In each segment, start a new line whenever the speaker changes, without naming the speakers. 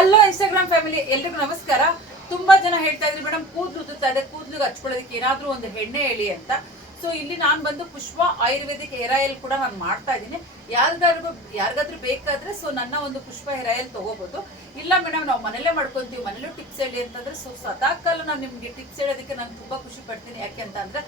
Hello Instagram family ಎಲ್ರಿಗೂ ನಮಸ್ಕಾರ. ತುಂಬಾ ಜನ ಹೇಳ್ತಾ ಇದ್ರು ಮೇಡಮ್ ಕೂದಲು ಉದುತ್ತಾ ಇದೆ ಹಚ್ಕೊಳ್ಳೋದಕ್ಕೆ ಏನಾದ್ರೂ ಒಂದು ಹೆಣ್ಣೆ ಹೇಳಿ ಅಂತ. ಸೊ ಇಲ್ಲಿ ನಾನು ಬಂದು ಪುಷ್ಪ ಆಯುರ್ವೇದಿಕ್ ಹೇರ್ ಆಯಿಲ್ ಕೂಡ ನಾನು ಮಾಡ್ತಾ ಇದ್ದೀನಿ. ಯಾರಿಗಾದ್ರೂ ಯಾರಿಗಾದ್ರೂ ಬೇಕಾದ್ರೆ ಸೊ ನನ್ನ ಒಂದು ಪುಷ್ಪ ಹೇರ್ ಆಯಿಲ್ ತಗೋಬಹುದು ಇಲ್ಲ ಮೇಡಮ್ ನಾವು ಮನೇಲೇ ಮಾಡ್ಕೊಂತೀವಿ. ಮನೇಲೂ ಟಿಪ್ಸ್ ಹೇಳಿ ಅಂತಂದ್ರೆ ಸೊ ಸದಾಕಾಲ ನಾನು ನಿಮ್ಗೆ ಟಿಪ್ಸ್ ಹೇಳೋದಕ್ಕೆ ನಾನು ತುಂಬಾ ಖುಷಿ ಪಡ್ತೀನಿ. ಯಾಕೆ ಅಂತ ಅಂದ್ರೆ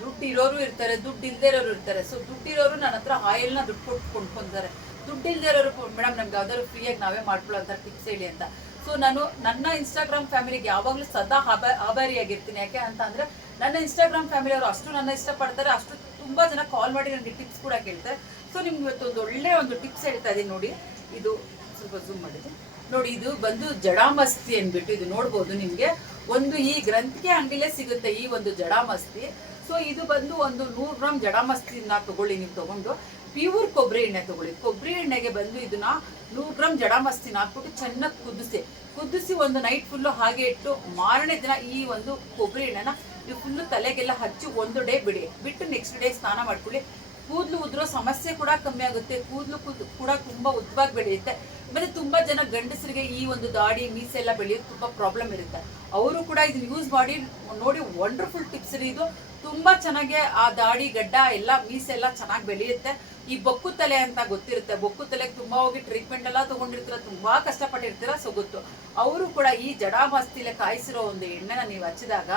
ದುಡ್ಡು ಇರೋರು ಇರ್ತಾರೆ ದುಡ್ಡು ಇಲ್ಲದೆ ಇರೋರು ಇರ್ತಾರೆ. ಸೊ ದುಡ್ಡು ಇರೋರು ನನ್ನ ಹತ್ರ ಆಯಿಲ್ನ ದುಡ್ಡು ಕೊಟ್ಟು ಕೊಂಡ್ಕೊಂತಾರೆ. ದುಡ್ಡು ಇಲ್ಲದೆ ಇರೋರು ಮೇಡಮ್ ನಮ್ಗೆ ಯಾವ್ದಾದ್ರು ಫ್ರೀಯಾಗಿ ನಾವೇ ಮಾಡ್ಕೊಳ್ಳೋ ಟಿಪ್ಸ್ ಹೇಳಿ ಅಂತ. ಸೊ ನಾನು ನನ್ನ ಇನ್ಸ್ಟಾಗ್ರಾಮ್ ಫ್ಯಾಮಿಲಿಗೆ ಯಾವಾಗಲೂ ಸದಾ ಆಭ, ಆಭಾರಿಯಾಗಿರ್ತೀನಿ. ಯಾಕೆ ಅಂತ ಅಂದ್ರೆ, ನನ್ನ ಇನ್ಸ್ಟಾಗ್ರಾಮ್ ಫ್ಯಾಮಿಲಿ ಅವರು ಅಷ್ಟು ನನ್ನ ಇಷ್ಟಪಡ್ತಾರೆ ಅಷ್ಟು ತುಂಬಾ ಜನ ಕಾಲ್ ಮಾಡಿ ನನಗೆ ಟಿಪ್ಸ್ ಕೂಡ ಕೇಳ್ತಾರೆ. ಸೊ ನಿಮ್ಗೆ ಇವತ್ತು ಒಂದು ಒಳ್ಳೆ ಒಂದು ಟಿಪ್ಸ್ ಹೇಳ್ತಾ ಇದೀನಿ ನೋಡಿ. ಇದು ಸ್ವಲ್ಪ ಝೂಮ್ ಮಾಡಿದೆ ನೋಡಿ, ಇದು ಬಂದು ಜಡಾಮಸ್ತಿ ಅಂದ್ಬಿಟ್ಟು ಇದು ನೋಡ್ಬೋದು ನಿಮ್ಗೆ. ಒಂದು ಈ ಗ್ರಂಥಿಗೆ ಅಂಗಡಿಲೇ ಸಿಗುತ್ತೆ ಈ ಒಂದು ಜಡಾಮಸ್ತಿ. ಸೊ ಇದು ಬಂದು ಒಂದು ನೂರು ಗ್ರಾಮ್ ಜಡಾಮಸ್ತಿನ ತಗೊಳ್ಳಿ ನೀವು ತಗೊಂಡು. ಪ್ಯೂರ್ ಕೊಬ್ಬರಿ ಎಣ್ಣೆ ತಗೊಳ್ಳಿ. ಕೊಬ್ಬರಿ ಎಣ್ಣೆಗೆ ಬಂದು ಇದನ್ನ ನೂರು ಗ್ರಾಮ್ ಜಡಾಮಸ್ತಿನ ಹಾಕ್ಬಿಟ್ಟು ಚೆನ್ನಾಗಿ ಕುದಿಸಿ. ಕುದಿಸಿ ಒಂದು ನೈಟ್ ಫುಲ್ಲು ಹಾಗೆ ಇಟ್ಟು ಮಾರನೇ ದಿನ ಈ ಒಂದು ಕೊಬ್ಬರಿ ಎಣ್ಣೆನ ನೀವು ಫುಲ್ಲು ತಲೆಗೆಲ್ಲ ಹಚ್ಚಿ ಒಂದು ಡೇ ಬಿಡಿ. ಬಿಟ್ಟು ನೆಕ್ಸ್ಟ್ ಡೇ ಸ್ನಾನ ಮಾಡ್ಕೊಳ್ಳಿ. ಕೂದಲು ಉದ್ರೋ ಸಮಸ್ಯೆ ಕೂಡ ಕಮ್ಮಿ ಆಗುತ್ತೆ. ಕೂದಲು ಕೂಡ ತುಂಬಾ ಉದ್ದವಾಗಿ ಬೆಳೆಯುತ್ತೆ. ಮತ್ತೆ ತುಂಬಾ ಜನ ಗಂಡಸರಿಗೆ ಈ ಒಂದು ದಾಡಿ, ಮೀಸೆ ಎಲ್ಲ ಬೆಳೆಯೋದು ತುಂಬಾ ಪ್ರಾಬ್ಲಮ್ ಇರುತ್ತೆ. ಅವರು ಕೂಡ ಇದನ್ನ ಯೂಸ್ ಮಾಡಿ ನೋಡಿ ವಂಡರ್ಫುಲ್ ಟಿಪ್ಸ್ ಇದು. ತುಂಬಾ ಚೆನ್ನಾಗಿ ಆ ದಾಡಿ, ಗಡ್ಡ ಎಲ್ಲ, ಮೀಸೆ ಎಲ್ಲ ಚೆನ್ನಾಗಿ ಬೆಳೆಯುತ್ತೆ. ಈ ಬೊಕ್ಕು ತಲೆ ಅಂತ ಗೊತ್ತಿರುತ್ತೆ. ಬೊಕ್ಕು ತಲೆಗೆ ತುಂಬಾ ಹೋಗಿ ಟ್ರೀಟ್ಮೆಂಟ್ ಎಲ್ಲ ತಗೊಂಡಿರ್ತೀರ, ತುಂಬಾ ಕಷ್ಟಪಟ್ಟಿರ್ತೀರ, ಸೊ ಗೊತ್ತು. ಅವರು ಕೂಡ ಈ ಜಡಾಮಸ್ತಿಲೆ ಕಾಯಿಸಿರೋ ಒಂದು ಎಣ್ಣೆನ ನೀವು ಹಚ್ಚಿದಾಗ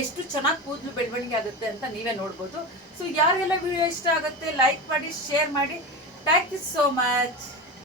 ಎಷ್ಟು ಚೆನ್ನಾಗಿ ಕೂದಲು ಬೆಳವಣಿಗೆ ಆಗುತ್ತೆ ಅಂತ ನೀವೇ ನೋಡ್ಬೋದು. ಸೊ ಯಾರಿಗೆಲ್ಲ ವಿಡಿಯೋ ಇಷ್ಟ ಆಗುತ್ತೆ ಲೈಕ್ ಮಾಡಿ ಶೇರ್ ಮಾಡಿ. Thank you so much